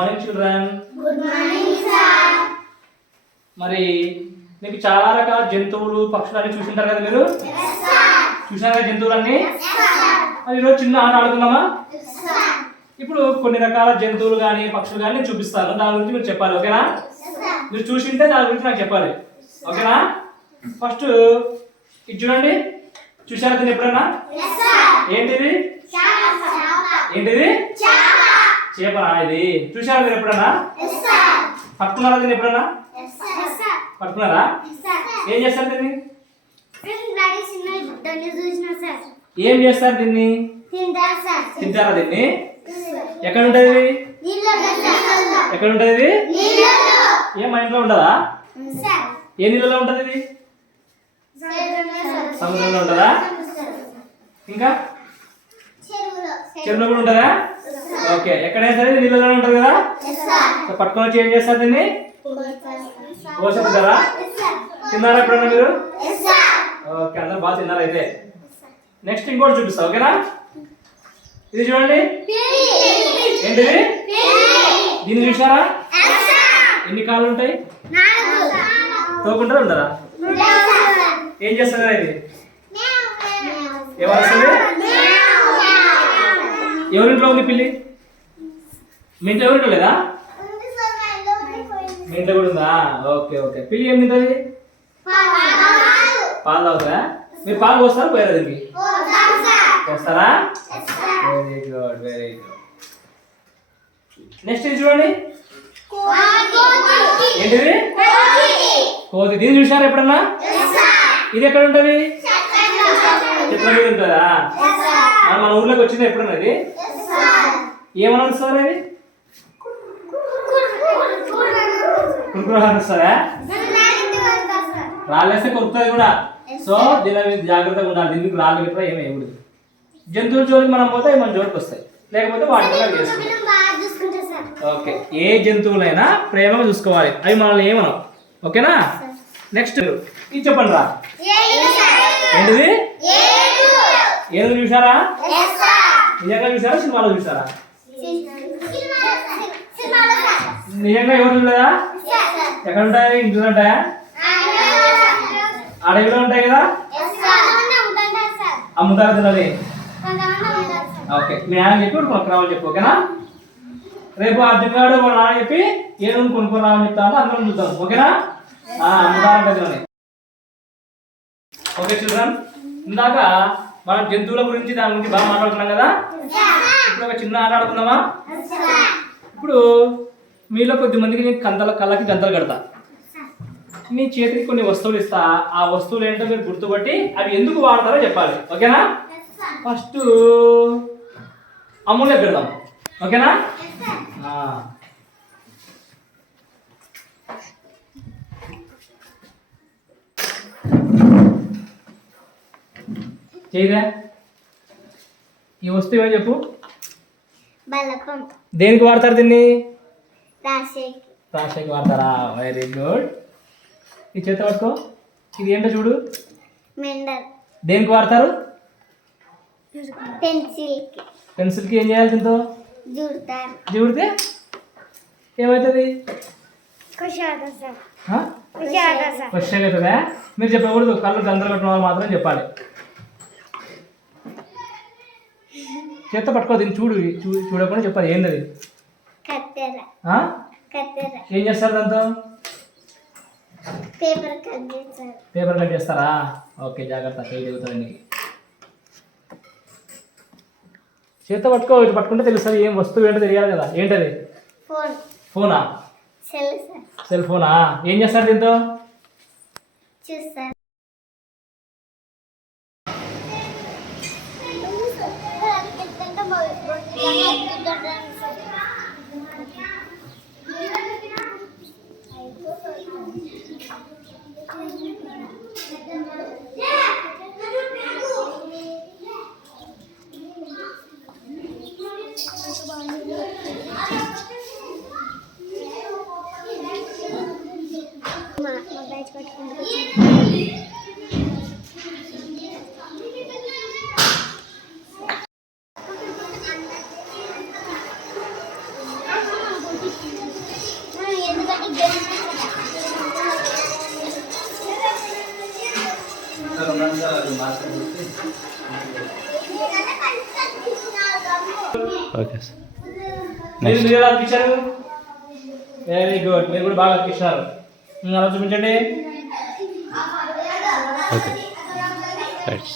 Morning children. Good morning sir. మరి మీకు చాలా రకాల జంతువులు పక్షులు అన్ని చూసింటారు కదా మీరు? చూసారా జంతువులన్నీ? మరి ఈరోజు చిన్న ఆట ఆడుకుందామా? ఇప్పుడు కొన్ని రకాల జంతువులు కానీ పక్షులు కానీ నేను చూపిస్తాను, దాని గురించి మీరు చెప్పాలి, ఓకేనా? మీరు చూసింటే దాని గురించి నాకు చెప్పాలి, ఓకేనా? ఫస్ట్ ఇది చూడండి, చూసారా దీన్ని ఎప్పుడన్నా? ఏంటిది? ఏంటిది? చేపనా ఇది? చూసారా మీరు ఎప్పుడన్నా? పట్టుకున్నారా దీన్ని ఎప్పుడన్నా? పట్టుకున్నారా? ఏం చేస్తారు దీన్ని? ఏం చేస్తారు దీన్ని? తింటారా దీన్ని? ఎక్కడ ఉంటది? ఎక్కడ ఉంటది? ఏం మా ఇంట్లో ఉండదా? ఏ నీళ్ళలో ఉంటది ఇది? సముద్రంలో ఉంటదా? ఇంకా చెరువులో కూడా ఉంటదా? ఓకే, ఎక్కడైనా సరే నీళ్ళలో ఉంటది కదా? పట్టుకొని వచ్చి ఏం చేస్తారు దీన్ని? కోసేస్తారా? తిన్నారా ఎప్పుడన్నా మీరు? ఓకే, అందరూ బాగా తిన్నారు అయితే. నెక్స్ట్ ఇంకోటి చూపిస్తా, ఓకేనా? ఇది చూడండి, ఏంటిది? దీన్ని చూసారా? ఎన్ని కాళ్ళు ఉంటాయి? తోకుంటారా ఉంటారా? ఏం చేస్తారా ఇది? ఏమొస్తుంది? ఎవరింట్లో ఉంది పిల్లి? మీ ఇంట్లో ఎవరింట్లో లేదా? మీ ఇంట్లో కూడా ఉందా? Okay okay. పిల్లి ఏం తింటుంది? పాలు తాగుతారా? మీరు పాలు పోస్తారా పోయారా దీనికి? పోస్తారా? Very good, very good. Next ఇది చూడండి, ఏంటిది? కోతి. దీన్ని చూసారా ఎప్పుడన్నా? ఇది ఎక్కడ ఉంటుంది? చెట్ల మీద ఉంటుందా? మన ఊర్లోకి వచ్చింది ఎప్పుడన్నా? ఇది ఏమని అనిస్తారా? ఇది కురుకురు అనిస్తారా? రాళ్ళేస్తే కొరుకుతుంది కూడా. సో దీని మీద జాగ్రత్తగా ఉండాలి, దీనికి రాళ్ళు గిట్రా ఏమి వేయకూడదు. జంతువుల జోలికి మనం పోతే మన జోలికి వస్తాయి, లేకపోతే వాటి వల్ల వేసుకుంటాం. ఓకే, ఏ జంతువులైనా ప్రేమగా చూసుకోవాలి, అవి మనల్ని ఏమనం, ఓకేనా? నెక్స్ట్ ఇది చెప్పండి రా, ఏంటిది? ఏనుగు చూసారా? నిజంగా చూసారా? సినిమాలో చూసారా? నిజంగా ఎవరు చూడలేదా? ఎక్కడ ఉంటాయి? ఇంట్లో ఉంటాయా? అడవిలో ఉంటాయి కదా? అమ్ముతారు తినది. ఓకే, మీ నాన్న చెప్పి కొనుక్కు రావాలని చెప్పు, ఓకేనా? రేపు అర్జున్ గారు మా నాన్న చెప్పి ఏనుగు కొనుక్కొని రావాలని చెప్తాను, అందరం చూద్దాం, ఓకేనా? అమ్ముతారంట తినని. ఓకే చిల్డ్రన్, ఇందాక మనం జంతువుల గురించి దాని గురించి బాగా మాట్లాడుకున్నాం కదా? ఇప్పుడు ఒక చిన్న ఆట ఆడుకుందామా? ఇప్పుడు మీలో కొద్ది మందికి నేను కళ్ళకి గంతలు కడతా, మీ చేతికి కొన్ని వస్తువులు ఇస్తా, ఆ వస్తువులు ఏంటో మీరు గుర్తుపట్టి అవి ఎందుకు వాడతారో చెప్పాలి, ఓకేనా? ఫస్ట్ అమూల్య పెడదాం, ఓకేనా? చేయదా? ఈ వస్తువు ఏమని చెప్పు? దేనికి వాడతారు దీన్ని? రాసేకి వాడతారా? Very good. ఈ చేత పట్టుకో, ఇది ఏంటో చూడు. దేనికి వాడతారు? పెన్సిల్కి ఏం చేయాలి? దీంతో జూడితే ఏమవుతుంది? ఫ్రెష్గా అవుతుందా? మీరు చెప్పకూడదు, కళ్ళు గందలు కట్టిన వాళ్ళు మాత్రం చెప్పాలి. చేత పట్టుకో, దీన్ని చూడు, చూడకుండా చెప్పాలి. ఏంటది? ఏం చేస్తారు దాంతో? పేపర్ కట్ చేస్తారా? ఓకే, జాగ్రత్త, చేయి తెగుతుంది నీకు. చేత పట్టుకో, ఇటు పట్టుకుంటే తెలుస్తుంది ఏం వస్తువు ఏంటో తెలియాలి కదా. ఏంటది? ఫోనా? సెల్ ఫోనా? ఏం చేస్తారు దీంతో? Okay sir. మీరు ఎలా అనిపించారు? వెరీ గుడ్, మీరు కూడా బాగా అనిపించారు. అలా చూపించండి. Okay right.